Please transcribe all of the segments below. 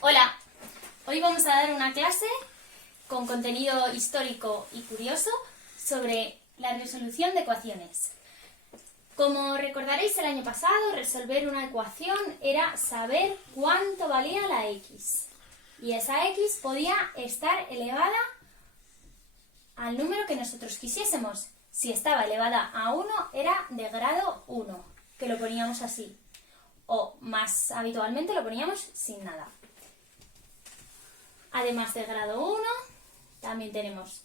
Hola, hoy vamos a dar una clase con contenido histórico y curioso sobre la resolución de ecuaciones. Como recordaréis, el año pasado resolver una ecuación era saber cuánto valía la x. Y esa x podía estar elevada al número que nosotros quisiésemos. Si estaba elevada a 1 era de grado 1, que lo poníamos así. O más habitualmente lo poníamos sin nada. Además de grado 1, también tenemos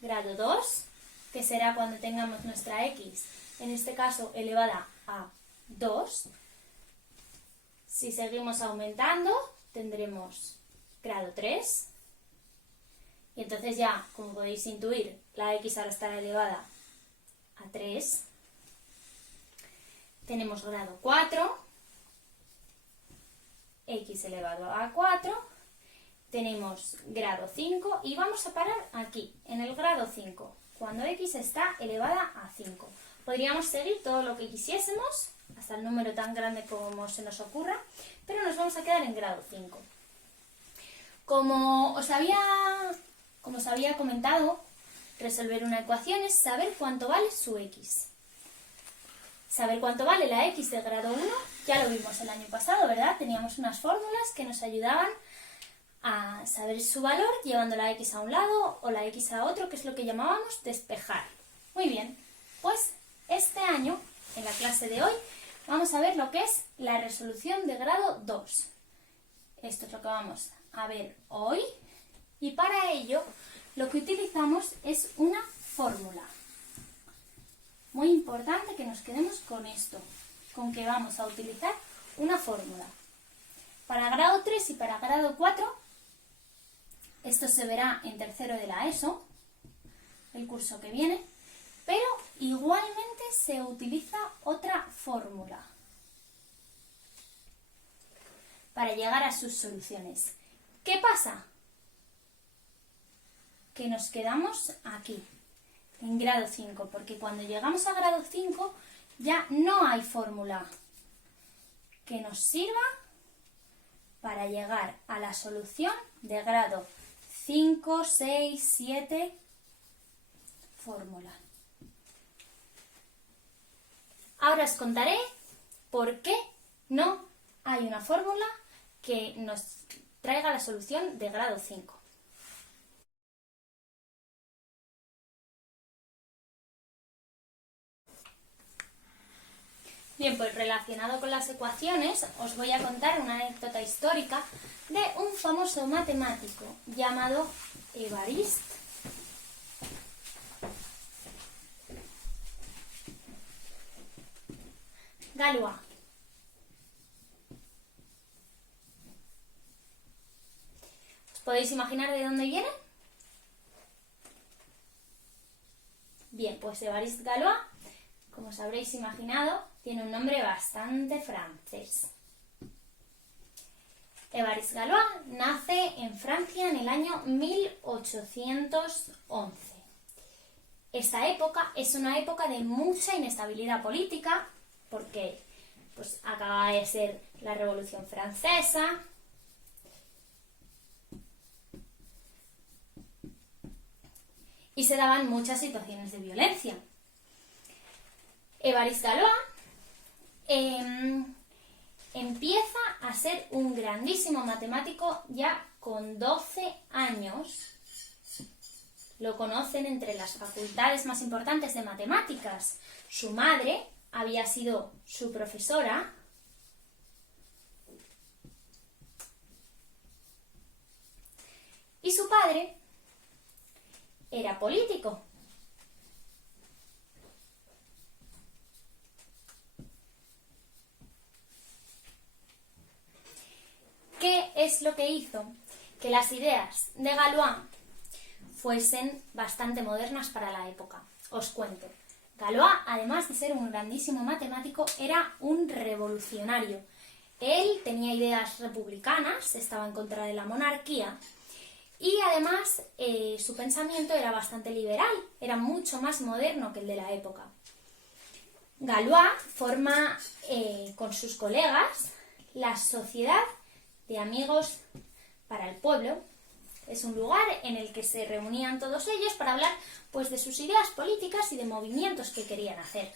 grado 2, que será cuando tengamos nuestra x, en este caso elevada a 2. Si seguimos aumentando, tendremos grado 3. Y entonces ya, como podéis intuir, la x ahora estará elevada a 3. Tenemos grado 4, x elevado a 4. Tenemos grado 5 y vamos a parar aquí, en el grado 5, cuando x está elevada a 5. Podríamos seguir todo lo que quisiésemos, hasta el número tan grande como se nos ocurra, pero nos vamos a quedar en grado 5. Como os había comentado, resolver una ecuación es saber cuánto vale su x. Saber cuánto vale la x de grado 1, ya lo vimos el año pasado, ¿verdad? Teníamos unas fórmulas que nos ayudaban a saber su valor llevando la x a un lado o la x a otro, que es lo que llamábamos despejar. Muy bien, pues este año, en la clase de hoy, vamos a ver lo que es la resolución de grado 2. Esto es lo que vamos a ver hoy y para ello lo que utilizamos es una fórmula. Muy importante que nos quedemos con esto, con que vamos a utilizar una fórmula. Para grado 3 y para grado 4, esto se verá en tercero de la ESO, el curso que viene, pero igualmente se utiliza otra fórmula para llegar a sus soluciones. ¿Qué pasa? Que nos quedamos aquí, en grado 5, porque cuando llegamos a grado 5 ya no hay fórmula que nos sirva para llegar a la solución de grado 5, 6, 7, fórmula. Ahora os contaré por qué no hay una fórmula que nos traiga la solución de grado 5. Bien, pues relacionado con las ecuaciones, os voy a contar una anécdota histórica de un famoso matemático llamado Évariste Galois. ¿Os podéis imaginar de dónde viene? Bien, pues Évariste Galois, como os habréis imaginado, tiene un nombre bastante francés. Évariste Galois nace en Francia en el año 1811. Esta época es una época de mucha inestabilidad política, porque pues, acaba de ser la Revolución Francesa, y se daban muchas situaciones de violencia. Évariste Galois empieza a ser un grandísimo matemático ya con 12 años. Lo conocen entre las facultades más importantes de matemáticas. Su madre había sido su profesora y su padre era político. ¿Qué es lo que hizo que las ideas de Galois fuesen bastante modernas para la época? Os cuento. Galois, además de ser un grandísimo matemático, era un revolucionario. Él tenía ideas republicanas, estaba en contra de la monarquía y además su pensamiento era bastante liberal, era mucho más moderno que el de la época. Galois forma con sus colegas la Sociedad de Amigos para el pueblo. Es un lugar en el que se reunían todos ellos para hablar pues, de sus ideas políticas y de movimientos que querían hacer.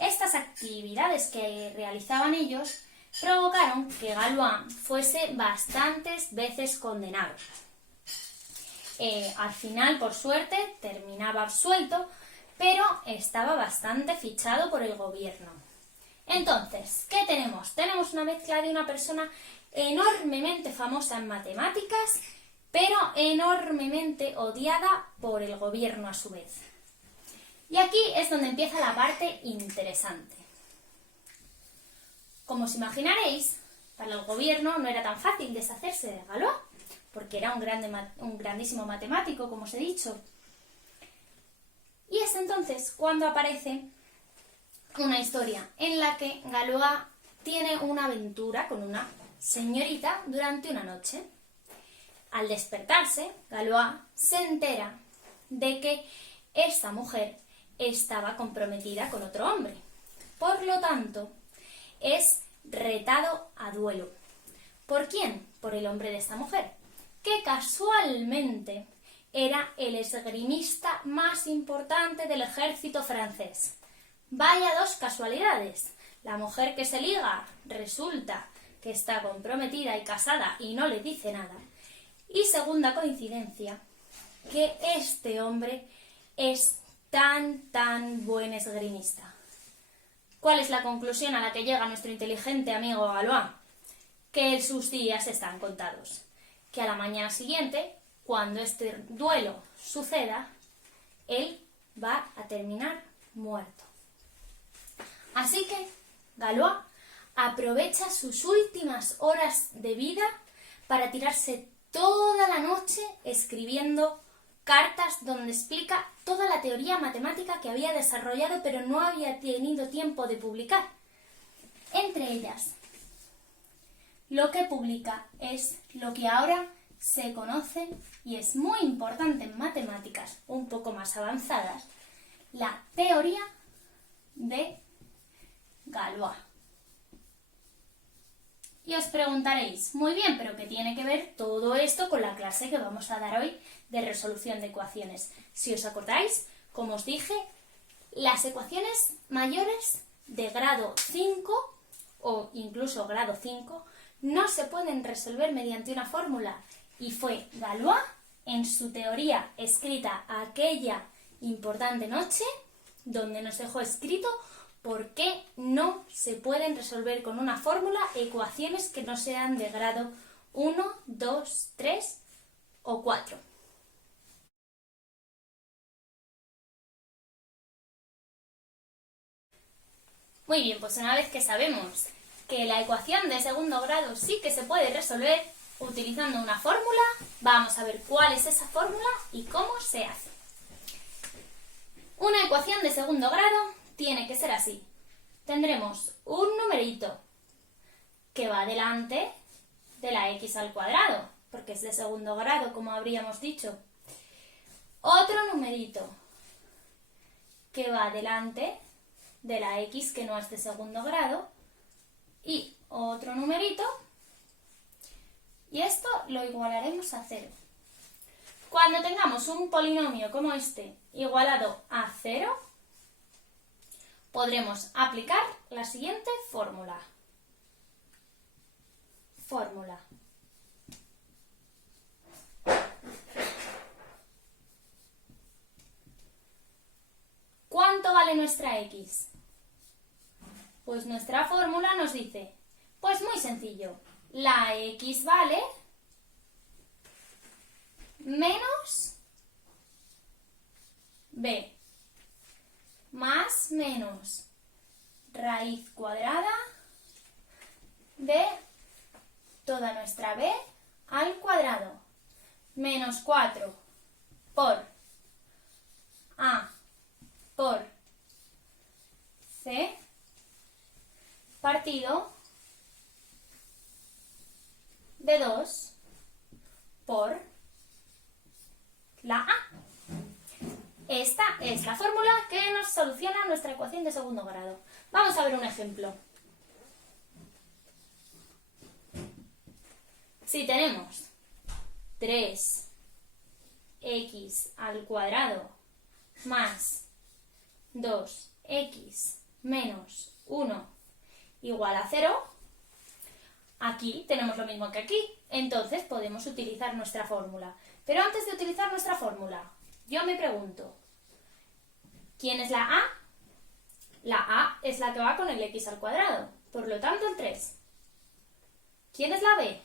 Estas actividades que realizaban ellos provocaron que Galois fuese bastantes veces condenado. Al final, por suerte, terminaba absuelto, pero estaba bastante fichado por el gobierno. Entonces, ¿qué tenemos? Tenemos una mezcla de una persona enormemente famosa en matemáticas, pero enormemente odiada por el gobierno a su vez. Y aquí es donde empieza la parte interesante. Como os imaginaréis, para el gobierno no era tan fácil deshacerse de Galois, porque era un grandísimo matemático, como os he dicho. Y es entonces cuando aparece una historia en la que Galois tiene una aventura con una señorita durante una noche. Al despertarse, Galois se entera de que esta mujer estaba comprometida con otro hombre. Por lo tanto, es retado a duelo. ¿Por quién? Por el hombre de esta mujer, que casualmente era el esgrimista más importante del ejército francés. Vaya dos casualidades. La mujer que se liga resulta que está comprometida y casada y no le dice nada. Y segunda coincidencia, que este hombre es tan buen esgrimista. ¿Cuál es la conclusión a la que llega nuestro inteligente amigo Galois? Que sus días están contados. Que a la mañana siguiente, cuando este duelo suceda, él va a terminar muerto. Así que Galois aprovecha sus últimas horas de vida para tirarse toda la noche escribiendo cartas donde explica toda la teoría matemática que había desarrollado pero no había tenido tiempo de publicar. Entre ellas, lo que publica es lo que ahora se conoce y es muy importante en matemáticas un poco más avanzadas, la teoría de Galois. Y os preguntaréis, muy bien, pero ¿qué tiene que ver todo esto con la clase que vamos a dar hoy de resolución de ecuaciones? Si os acordáis, como os dije, las ecuaciones mayores de grado 5 o incluso grado 5 no se pueden resolver mediante una fórmula. Y fue Galois, en su teoría escrita aquella importante noche, donde nos dejó escrito por qué no se pueden resolver con una fórmula ecuaciones que no sean de grado 1, 2, 3 o 4. Muy bien, pues una vez que sabemos que la ecuación de segundo grado sí que se puede resolver utilizando una fórmula, vamos a ver cuál es esa fórmula y cómo se hace. Una ecuación de segundo grado tiene que ser así. Tendremos un numerito que va delante de la x al cuadrado, porque es de segundo grado, como habríamos dicho. Otro numerito que va delante de la x que no es de segundo grado y otro numerito, y esto lo igualaremos a 0. Cuando tengamos un polinomio como este igualado a 0, podremos aplicar la siguiente fórmula. ¿Cuánto vale nuestra x? Pues nuestra fórmula nos dice, pues muy sencillo, la x vale menos b más menos raíz cuadrada de toda nuestra b al cuadrado menos 4 por a por c partido de 2 por la a. Esta es la fórmula que nos soluciona nuestra ecuación de segundo grado. Vamos a ver un ejemplo. Si tenemos 3x al cuadrado más 2x menos 1 igual a 0, aquí tenemos lo mismo que aquí. Entonces podemos utilizar nuestra fórmula. Pero antes de utilizar nuestra fórmula, yo me pregunto, ¿quién es la a? La a es la que va con el x al cuadrado, por lo tanto el 3. ¿Quién es la b?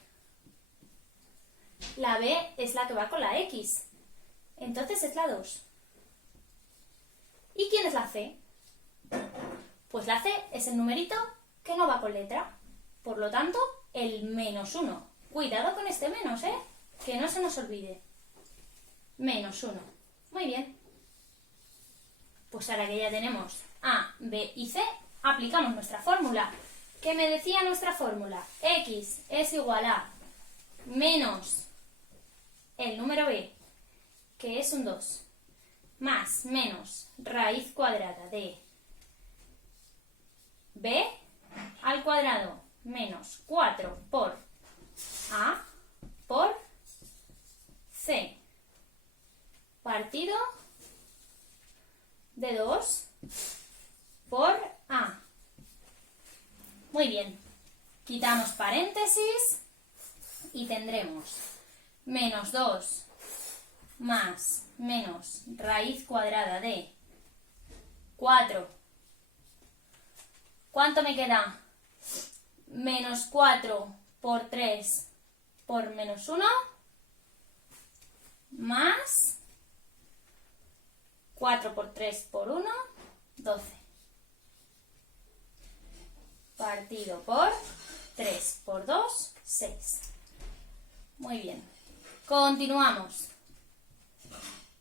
La b es la que va con la x, entonces es la 2. ¿Y quién es la c? Pues la c es el numerito que no va con letra, por lo tanto el menos 1. Cuidado con este menos, que no se nos olvide. Menos 1. Muy bien. Pues ahora que ya tenemos A, B y C, aplicamos nuestra fórmula. ¿Qué me decía nuestra fórmula? X es igual a menos el número B, que es un 2, más menos raíz cuadrada de B al cuadrado menos 4 por A por C partido de 2 por A. Muy bien, quitamos paréntesis y tendremos menos 2 más menos raíz cuadrada de 4. ¿Cuánto me queda? Menos 4 por 3 por menos 1 más 4 por 3 por 1, 12. Partido por 3 por 2, 6. Muy bien. Continuamos.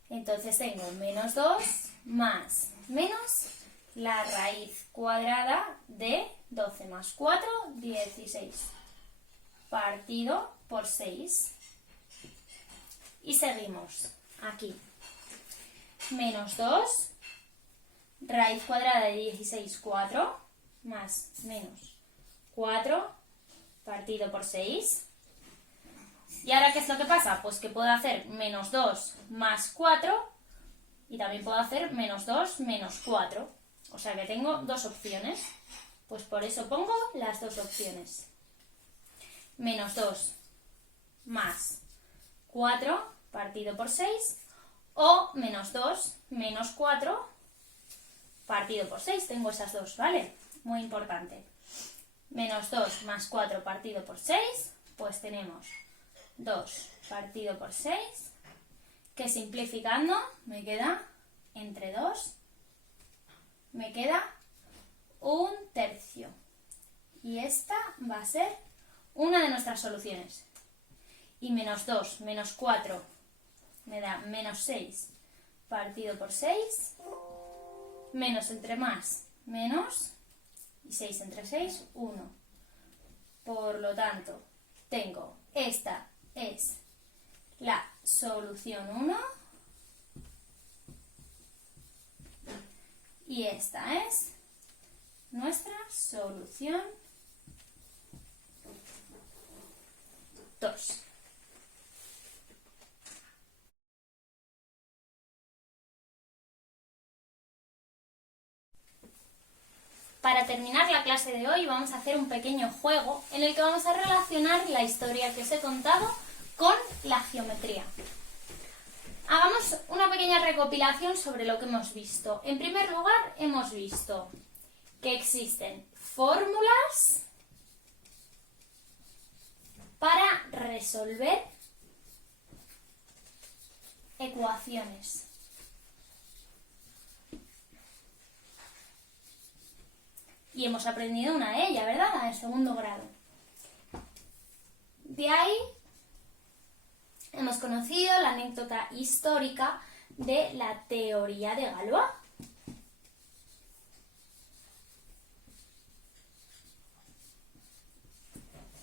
Entonces tengo menos 2 más menos la raíz cuadrada de 12 más 4, 16. Partido por 6. Y seguimos aquí. Menos 2, raíz cuadrada de 16, 4, más menos 4, partido por 6. ¿Y ahora qué es lo que pasa? Pues que puedo hacer menos 2 más 4 y también puedo hacer menos 2 menos 4. O sea que tengo dos opciones. Pues por eso pongo las dos opciones. Menos 2 más 4 partido por 6 o menos 2 menos 4 partido por 6. Tengo esas dos, ¿vale? Muy importante. Menos 2 más 4 partido por 6, pues tenemos 2 partido por 6, que simplificando me queda entre 2, me queda un tercio. Y esta va a ser una de nuestras soluciones. Y menos 2 menos 4 me da menos 6 partido por 6, menos entre más, menos, y 6 entre 6, 1. Por lo tanto, tengo, esta es la solución 1 y esta es nuestra solución 2. Para terminar la clase de hoy vamos a hacer un pequeño juego en el que vamos a relacionar la historia que os he contado con la geometría. Hagamos una pequeña recopilación sobre lo que hemos visto. En primer lugar, hemos visto que existen fórmulas para resolver ecuaciones. Y hemos aprendido una de ellas, ¿verdad? En el segundo grado. De ahí hemos conocido la anécdota histórica de la teoría de Galois.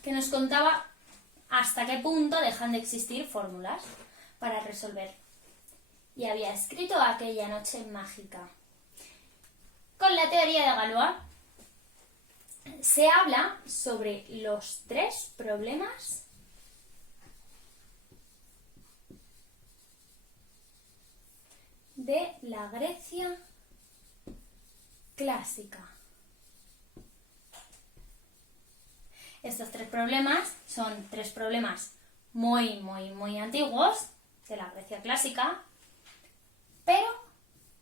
Que nos contaba hasta qué punto dejan de existir fórmulas para resolver. Y había escrito aquella noche mágica. Con la teoría de Galois se habla sobre los 3 problemas de la Grecia clásica. Estos tres problemas son tres problemas muy antiguos de la Grecia clásica, pero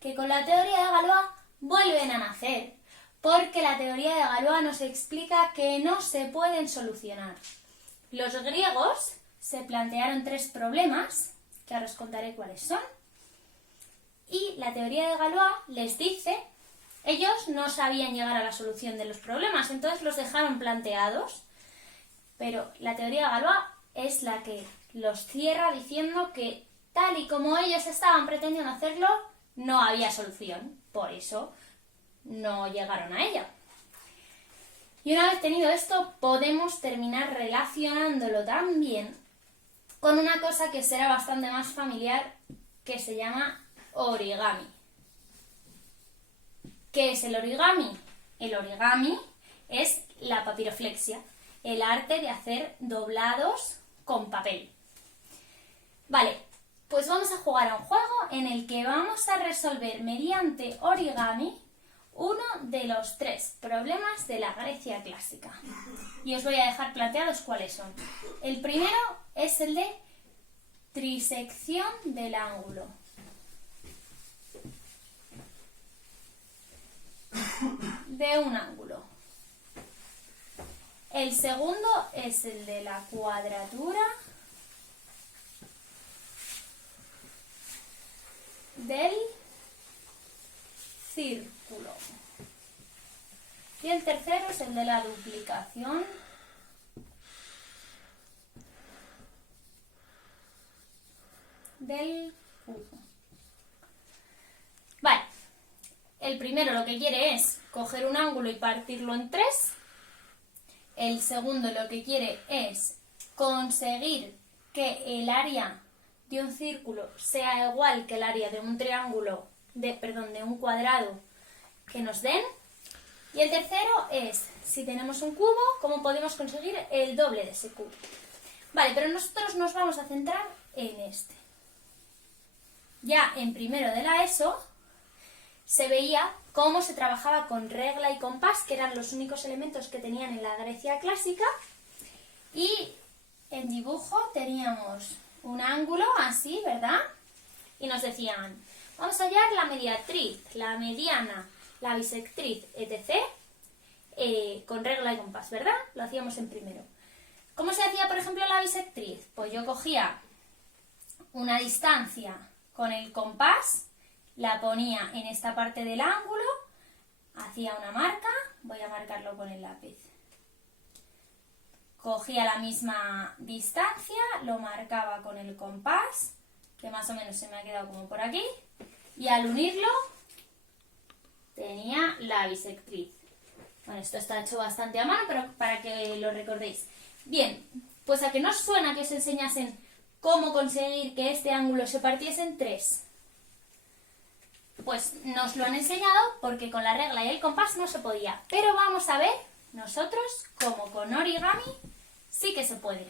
que con la teoría de Galois vuelven a nacer, porque la teoría de Galois nos explica que no se pueden solucionar. Los griegos se plantearon tres problemas, que ahora os contaré cuáles son, y la teoría de Galois les dice, ellos no sabían llegar a la solución de los problemas, entonces los dejaron planteados, pero la teoría de Galois es la que los cierra diciendo que tal y como ellos estaban pretendiendo hacerlo, no había solución, por eso no llegaron a ella. Y una vez tenido esto, podemos terminar relacionándolo también con una cosa que será bastante más familiar, que se llama origami. ¿Qué es el origami? El origami es la papiroflexia, el arte de hacer doblados con papel. Vale, pues vamos a jugar a un juego en el que vamos a resolver mediante origami uno de los tres problemas de la Grecia clásica. Y os voy a dejar planteados cuáles son. El primero es el de trisección del ángulo. De un ángulo. El segundo es el de la cuadratura del círculo. Y el tercero es el de la duplicación del cubo. Vale, el primero lo que quiere es coger un ángulo y partirlo en tres. El segundo lo que quiere es conseguir que el área de un círculo sea igual que el área de un triángulo, de un cuadrado que nos den. Y el tercero es, si tenemos un cubo, ¿cómo podemos conseguir el doble de ese cubo? Vale, pero nosotros nos vamos a centrar en este. Ya en primero de la ESO se veía cómo se trabajaba con regla y compás, que eran los únicos elementos que tenían en la Grecia clásica. Y en dibujo teníamos un ángulo así, ¿verdad? Y nos decían, vamos a hallar la mediatriz, la mediana, la bisectriz, etc. Con regla y compás, ¿verdad? Lo hacíamos en primero. ¿Cómo se hacía, por ejemplo, la bisectriz? Pues yo cogía una distancia con el compás, la ponía en esta parte del ángulo, hacía una marca, voy a marcarlo con el lápiz. Cogía la misma distancia, lo marcaba con el compás, que más o menos se me ha quedado como por aquí, y al unirlo tenía la bisectriz. Bueno, esto está hecho bastante a mano, pero para que lo recordéis. Bien, pues a que no os suena que os enseñasen cómo conseguir que este ángulo se partiese en tres. Pues nos lo han enseñado porque con la regla y el compás no se podía. Pero vamos a ver nosotros cómo con origami sí que se puede.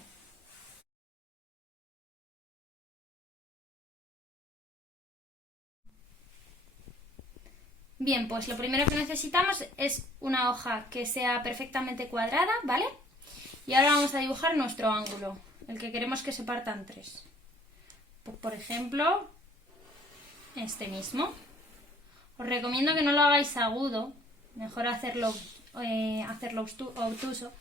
Bien, pues lo primero que necesitamos es una hoja que sea perfectamente cuadrada, ¿vale? Y ahora vamos a dibujar nuestro ángulo, el que queremos que se parta en tres. Pues, por ejemplo, este mismo. Os recomiendo que no lo hagáis agudo, mejor hacerlo obtuso.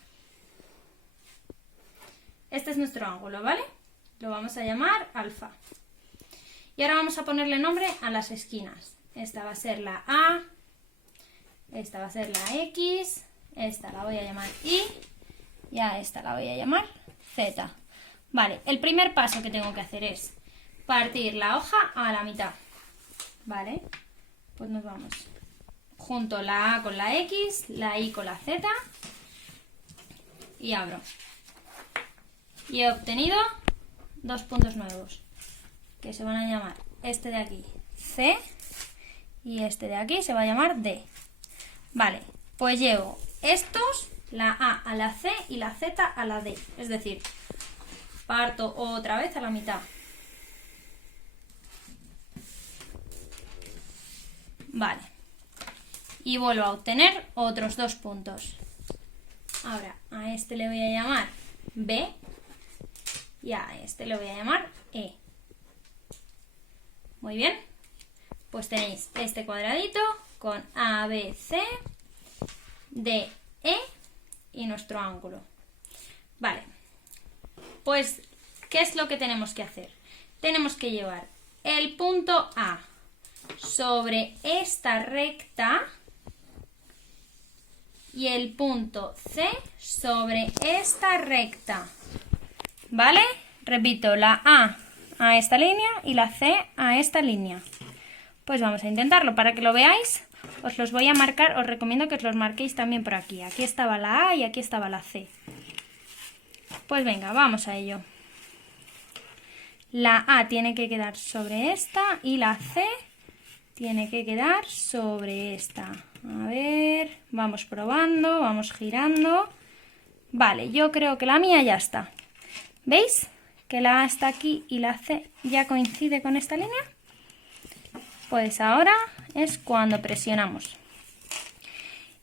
Este es nuestro ángulo, ¿vale? Lo vamos a llamar alfa. Y ahora vamos a ponerle nombre a las esquinas. Esta va a ser la A, esta va a ser la X, esta la voy a llamar Y y a esta la voy a llamar Z. Vale, el primer paso que tengo que hacer es partir la hoja a la mitad. Vale, pues nos vamos. Junto la A con la X, la Y con la Z y abro. Y he obtenido dos puntos nuevos que se van a llamar este de aquí C y este de aquí se va a llamar D. Vale, pues llevo estos, la A a la C y la Z a la D. Es decir, parto otra vez a la mitad. Vale. Y vuelvo a obtener otros 2 puntos. Ahora, a este le voy a llamar B y a este le voy a llamar E. Muy bien. Pues tenéis este cuadradito con A, B, C, D, E y nuestro ángulo. Vale. Pues, ¿qué es lo que tenemos que hacer? Tenemos que llevar el punto A sobre esta recta y el punto C sobre esta recta. ¿Vale? Repito, la A esta línea y la C a esta línea. Pues vamos a intentarlo. Para que lo veáis, os los voy a marcar. Os recomiendo que os los marquéis también por aquí. Aquí estaba la A y aquí estaba la C. Pues venga, vamos a ello. La A tiene que quedar sobre esta y la C tiene que quedar sobre esta. A ver, vamos probando, vamos girando. Vale, yo creo que la mía ya está. ¿Veis? Que la A está aquí y la C ya coincide con esta línea. Pues ahora es cuando presionamos.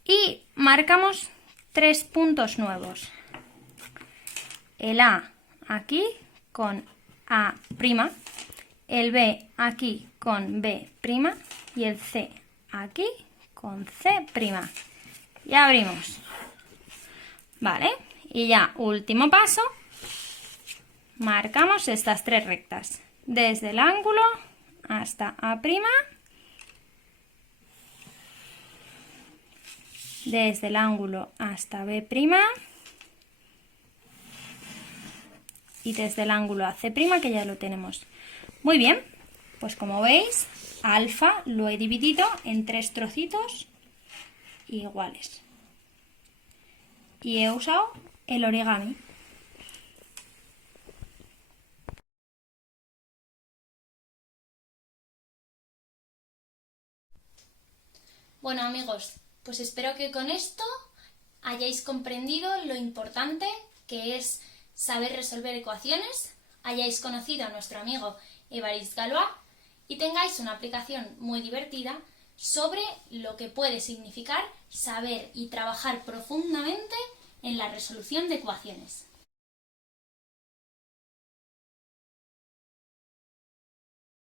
Y marcamos 3 puntos nuevos. El A aquí con A', el B aquí con B' y el C aquí con C'. Y abrimos. Vale, y ya último paso, marcamos estas 3 rectas, desde el ángulo hasta A', desde el ángulo hasta B' y desde el ángulo a C', que ya lo tenemos. Muy bien, pues como veis, alfa lo he dividido en 3 trocitos iguales. Y he usado el origami. Bueno amigos, pues espero que con esto hayáis comprendido lo importante que es saber resolver ecuaciones, hayáis conocido a nuestro amigo Évariste Galois y tengáis una aplicación muy divertida sobre lo que puede significar saber y trabajar profundamente en la resolución de ecuaciones.